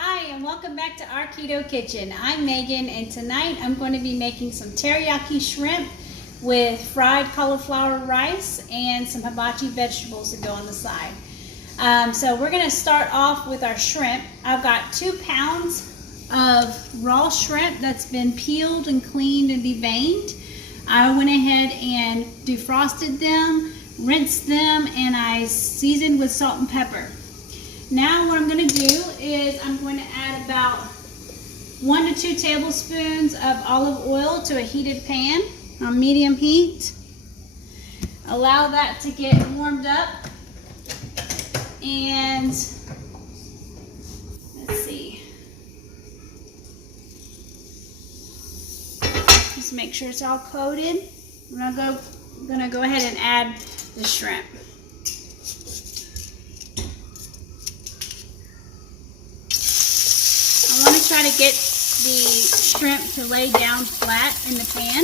Hi, and welcome back to our Keto Kitchen. I'm Megan, and tonight I'm going to be making some teriyaki shrimp with fried cauliflower rice and some hibachi vegetables to go on the side. So we're going to start off with our shrimp. I've got 2 pounds of raw shrimp that's been peeled and cleaned and deveined. I went ahead and defrosted them, rinsed them, and I seasoned with salt and pepper. Now what I'm going to do is I'm going to add about 1 to 2 tablespoons of olive oil to a heated pan on medium heat. Allow that to get warmed up, and let's see, just make sure it's all coated. I'm gonna go ahead and add the shrimp. I want to try to get the shrimp to lay down flat in the pan.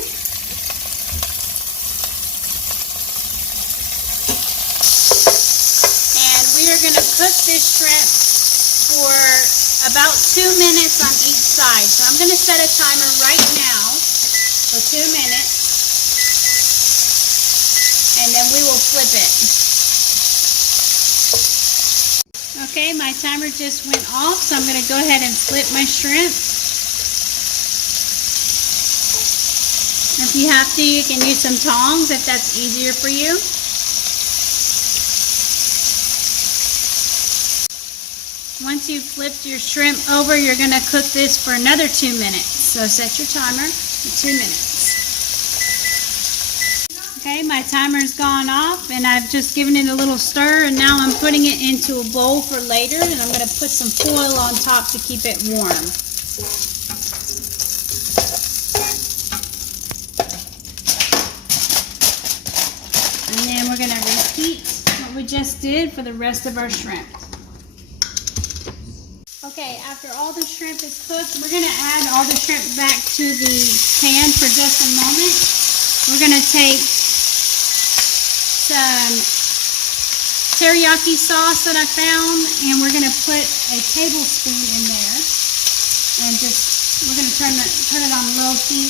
And we are going to cook this shrimp for about 2 minutes on each side. So I'm going to set a timer right now for 2 minutes, and then we will flip it. Okay, my timer just went off, so I'm going to go ahead and flip my shrimp. If you have to, you can use some tongs if that's easier for you. Once you've flipped your shrimp over, you're going to cook this for another 2 minutes. So set your timer for 2 minutes. Okay, my timer's gone off, and I've just given it a little stir, and now I'm putting it into a bowl for later, and I'm going to put some foil on top to keep it warm. And then we're going to repeat what we just did for the rest of our shrimp. Okay, after all the shrimp is cooked, we're going to add all the shrimp back to the pan for just a moment. We're going to take some teriyaki sauce that I found, and we're going to put a tablespoon in there, and we're going to turn it on low heat,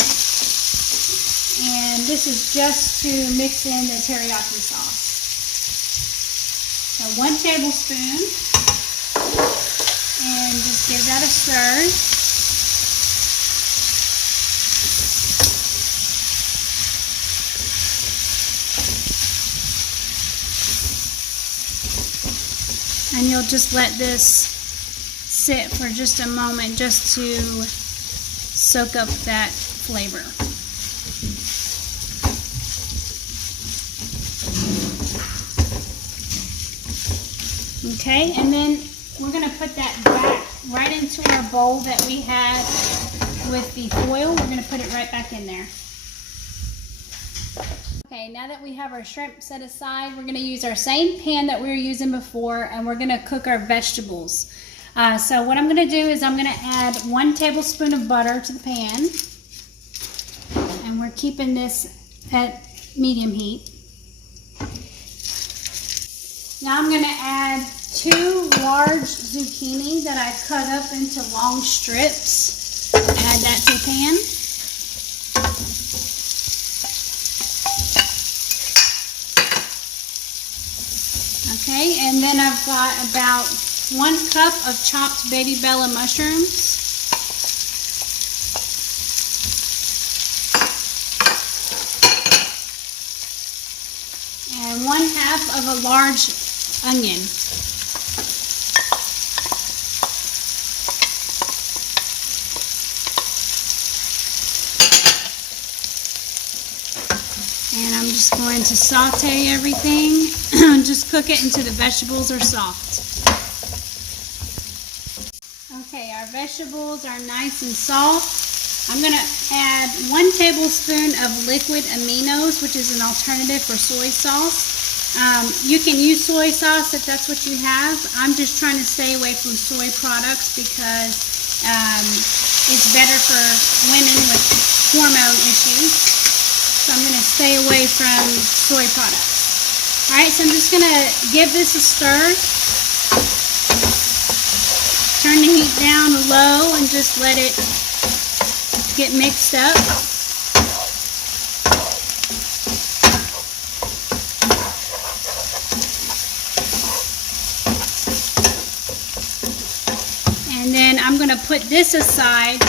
and this is just to mix in the teriyaki sauce. So 1 tablespoon, and just give that a stir. And you'll just let this sit for just a moment just to soak up that flavor. Okay, and then we're going to put that back right into our bowl that we had with the foil. We're going to put it right back in there. Okay, now that we have our shrimp set aside, we're going to use our same pan that we were using before, and we're going to cook our vegetables. So what I'm going to do is I'm going to add 1 tablespoon of butter to the pan, and we're keeping this at medium heat. Now I'm going to add 2 large zucchini that I cut up into long strips. Add that to the pan. Okay, and then I've got about 1 cup of chopped baby bella mushrooms. And 1/2 of a large onion. And I'm just going to saute everything. Just cook it until the vegetables are soft. Okay, our vegetables are nice and soft. I'm going to add 1 tablespoon of liquid aminos, which is an alternative for soy sauce. You can use soy sauce if that's what you have. I'm just trying to stay away from soy products because it's better for women with hormone issues. So I'm going to stay away from soy products. Alright, so I'm just going to give this a stir. Turn the heat down low and just let it get mixed up. And then I'm going to put this aside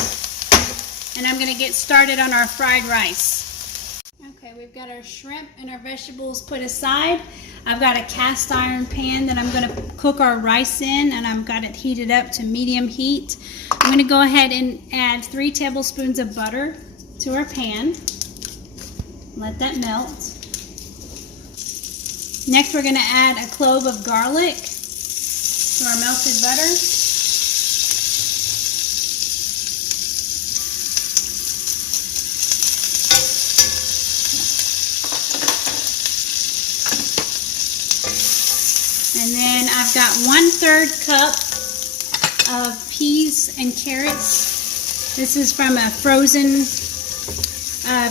and I'm going to get started on our fried rice. Okay, we've got our shrimp and our vegetables put aside. I've got a cast iron pan that I'm going to cook our rice in, and I've got it heated up to medium heat. I'm going to go ahead and add 3 tablespoons of butter to our pan. Let that melt. Next, we're going to add a clove of garlic to our melted butter. And then I've got 1/3 cup of peas and carrots. This is from a frozen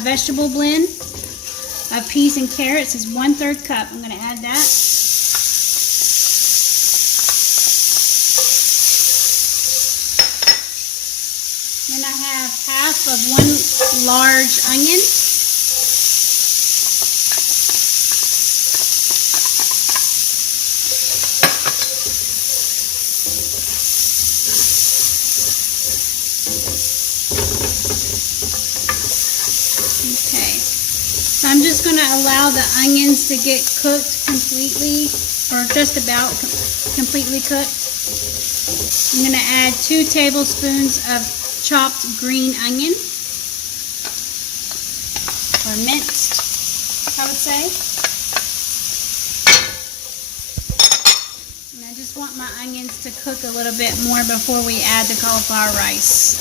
vegetable blend of peas and carrots. Is 1/3 cup. I'm going to add that. Then I have half of 1 large onion. So I'm just going to allow the onions to get cooked completely, or just about completely cooked. I'm going to add 2 tablespoons of chopped green onion, or minced, I would say. And I just want my onions to cook a little bit more before we add the cauliflower rice.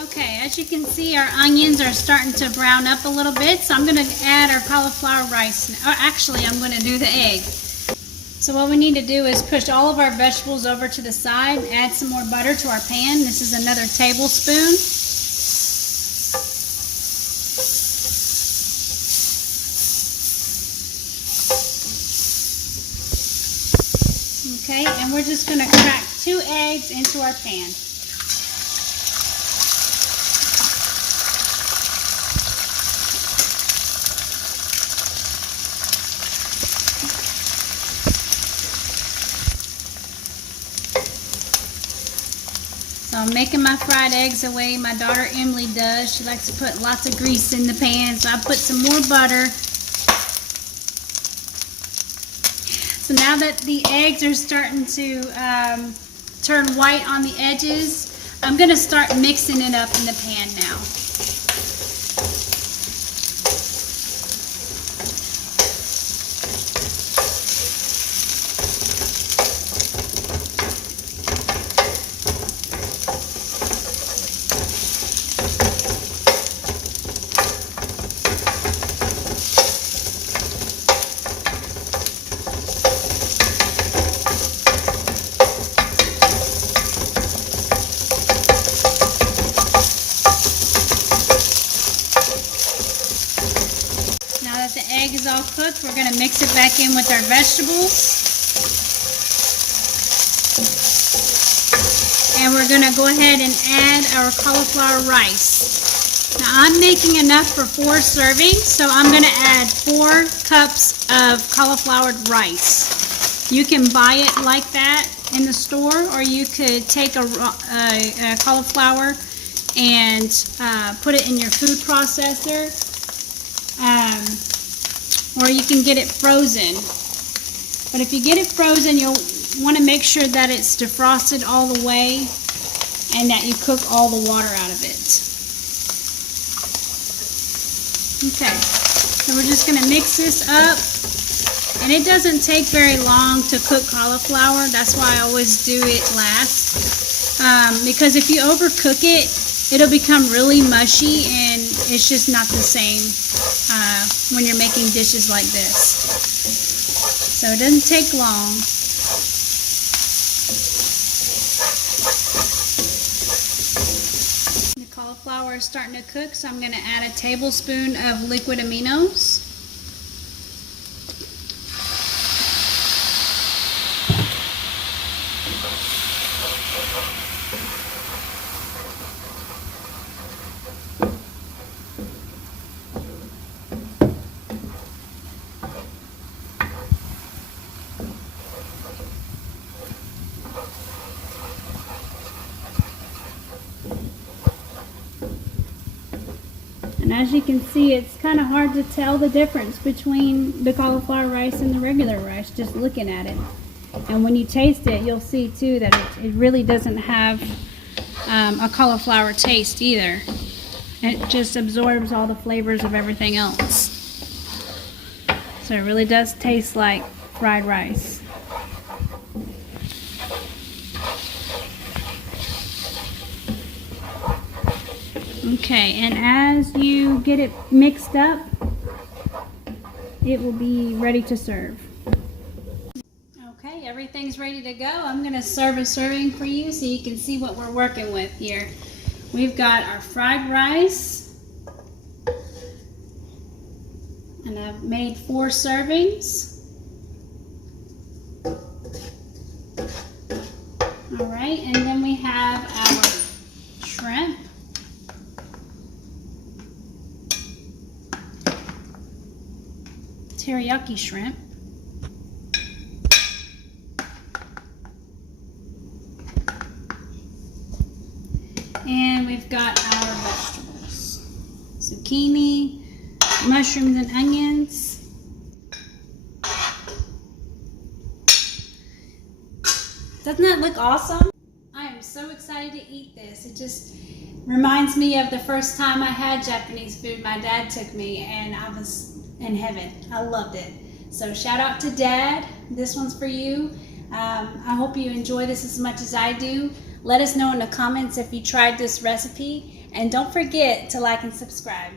Okay, as you can see, our onions are starting to brown up a little bit, so I'm going to add our cauliflower rice. Or actually, I'm going to do the egg. So what we need to do is push all of our vegetables over to the side, add some more butter to our pan. This is another tablespoon. Okay, and we're just going to crack 2 eggs into our pan. So I'm making my fried eggs the way my daughter Emily does. She likes to put lots of grease in the pan, so I put some more butter. So now that the eggs are starting to turn white on the edges, I'm going to start mixing it up in the pan now. The egg is all cooked. We're going to mix it back in with our vegetables. And we're going to go ahead and add our cauliflower rice. Now I'm making enough for 4 servings, so I'm going to add 4 cups of cauliflower rice. You can buy it like that in the store, or you could take a cauliflower and put it in your food processor. Or you can get it frozen. But if you get it frozen, you'll want to make sure that it's defrosted all the way and that you cook all the water out of it. Okay, so we're just going to mix this up. And it doesn't take very long to cook cauliflower. That's why I always do it last. Because if you overcook it, it'll become really mushy and it's just not the same when you're making dishes like this. So it doesn't take long. The cauliflower is starting to cook, so I'm going to add a tablespoon of liquid aminos. as you can see, it's kind of hard to tell the difference between the cauliflower rice and the regular rice just looking at it. And when you taste it, you'll see too that it really doesn't have a cauliflower taste either. It just absorbs all the flavors of everything else. So it really does taste like fried rice. Okay, and as you get it mixed up, it will be ready to serve. Okay, everything's ready to go. I'm going to serve a serving for you so you can see what we're working with here. We've got our fried rice, and I've made 4 servings. All right, and then we have our shrimp. Teriyaki shrimp. And we've got our vegetables. Zucchini, mushrooms and onions. Doesn't that look awesome? I am so excited to eat this. It just reminds me of the first time I had Japanese food. My dad took me and I was in heaven. I loved it. So shout out to Dad. This one's for you. I hope you enjoy this as much as I do. Let us know in the comments if you tried this recipe, and don't forget to like and subscribe.